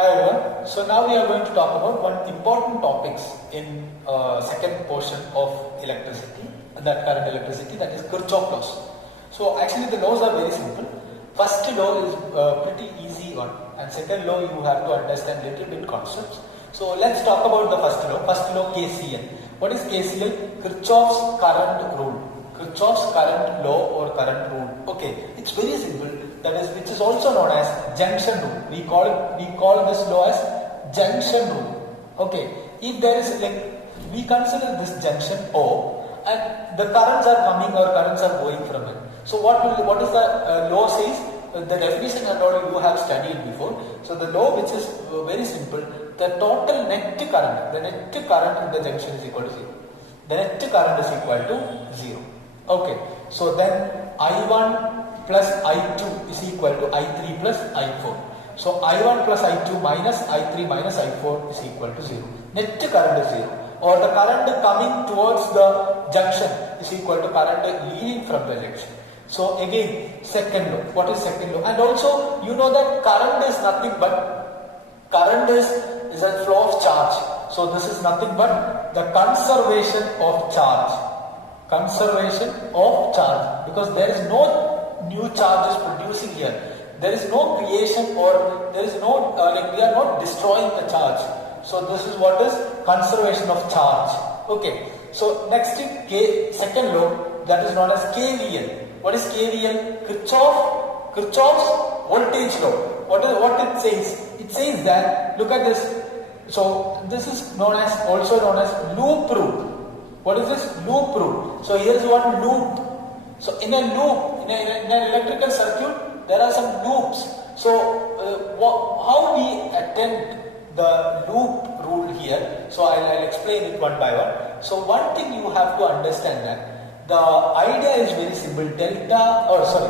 Hi everyone. So now we are going to talk about one important topics in second portion of electricity, that current electricity, that is Kirchhoff laws. So actually the laws are very simple. First law is pretty easy one, and second law you have to understand little bit concepts. So let's talk about the first law. First law, KCL. What is KCL? Kirchhoff's current rule. Kirchhoff's current law or current rule. Okay, it's very simple. That is, which is also known as junction rule. We call this law as junction rule. Okay, if there is we consider this junction O, and the currents are coming or currents are going from it. So what is the law says? The definition and all you have studied before. So the law, which is very simple, the total net current, the net current in the junction is equal to 0. The net current is equal to 0. Okay, so then I1 plus I2 is equal to I3 plus I4. So I1 plus I2 minus I3 minus I4 is equal to 0. Net current is 0. Or the current coming towards the junction is equal to current leaving from the junction. So again, second law. What is second law? And also you know that current is nothing but is a flow of charge. So this is nothing but the conservation of charge. Conservation of charge, because there is no new charges producing here. There is no creation, or there is no we are not destroying the charge. So this is what is conservation of charge. Okay. So next second law, that is known as KVL. What is KVL? Kirchhoff's voltage law. What it says? It says that, look at this. So this is also known as loop rule. What is this? Loop rule. So here is one loop. So in a loop, in an electrical circuit, there are some loops. So how we attend the loop rule here? So I'll explain it one by one. So one thing you have to understand that the idea is very simple.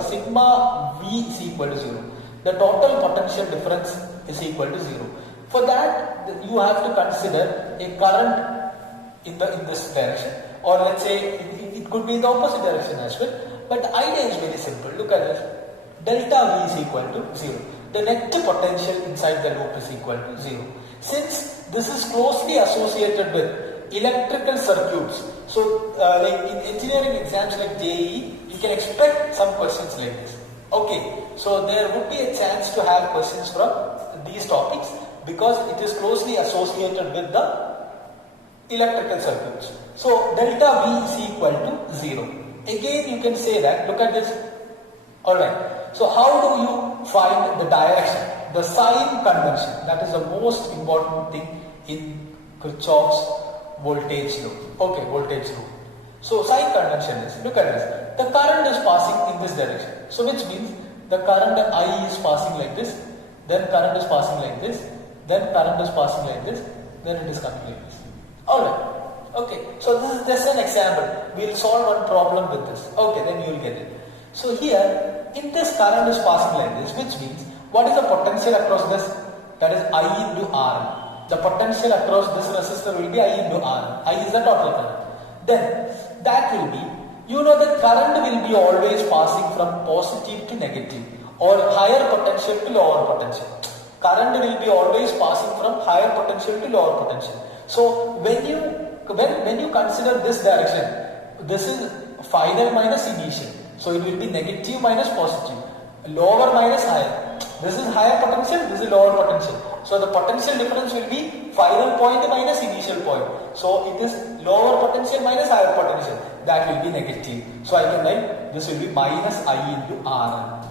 Sigma V is equal to 0. The total potential difference is equal to 0. For that, you have to consider a current in this direction, or let's say it could be in the opposite direction as well. But the idea is very simple. Look at this. Delta V is equal to 0. The net potential inside the loop is equal to 0. Since this is closely associated with electrical circuits, so like in engineering exams like JEE, you can expect some questions like this. Okay, so there would be a chance to have questions from these topics because it is closely associated with the electrical circuits. So delta V is equal to 0. Again you can say that, look at this. Alright, so how do you find the direction? The sign convention, that is the most important thing in Kirchhoff's voltage law. Okay, voltage law. So sign convention is, look at this. The current is passing in this direction. So which means the current I is passing like this, then current is passing like this, then current is passing like this, then it is coming like this. Alright, okay, so this is just an example. We will solve one problem with this. Okay, then you will get it. So here, if this current is passing like this, which means, what is the potential across this? That is I into R. The potential across this resistor will be I into R. I is the total current. Then, that will be, you know that current will be always passing from positive to negative, or higher potential to lower potential. Current will be always passing from higher potential to lower potential. So when you consider this direction, this is final minus initial. So it will be negative minus positive, lower minus higher. This is higher potential, this is lower potential. So the potential difference will be final point minus initial point. So it is lower potential minus higher potential. That will be negative. So I can write this will be minus I into R.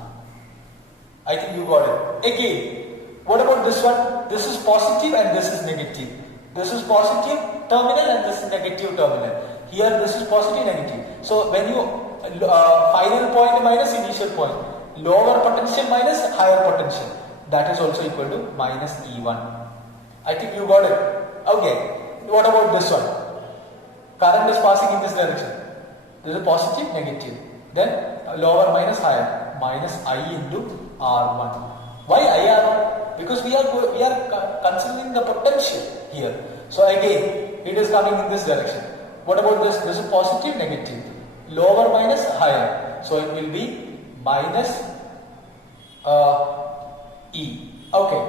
I think you got it. Again, what about this one? This is positive and this is negative. This is positive terminal and this is negative terminal. Here this is positive, negative. So when you final point minus initial point, lower potential minus higher potential, that is also equal to minus E1. I think you got it. Okay, what about this one? Current is passing in this direction. This is positive, negative. Then lower minus higher, minus I into R1. Why IR1? Because we are considering the potential here. So again, it is coming in this direction. What about this? This is positive, negative. Lower minus higher. So it will be minus E. Okay.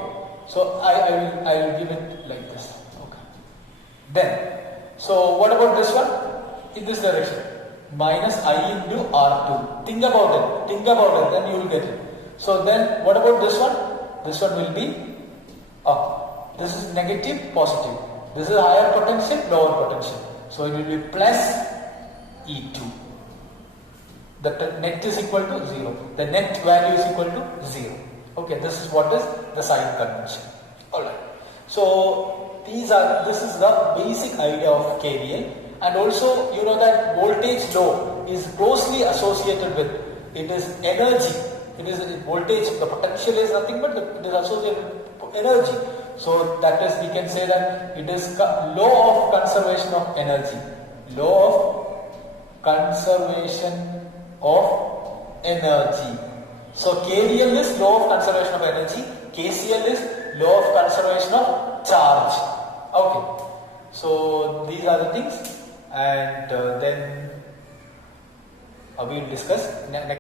So I will give it like this. Okay. Then, so what about this one? In this direction, minus I into R2. Think about it, then you will get it. So then, what about this one? This one will be up. This is negative, positive. This is higher potential, lower potential. So it will be plus E2. The net is equal to 0. The net value is equal to 0. Okay, this is what is the sign convention. Alright. So this is the basic idea of KVL, and also you know that voltage law is closely associated with it is energy. It is voltage, the potential is nothing but it is associated with energy. So that is, we can say that it is law of conservation of energy. Law of conservation of energy. So KVL is law of conservation of energy. KCL is law of conservation of charge. Okay. So these are the things, and then we will discuss next.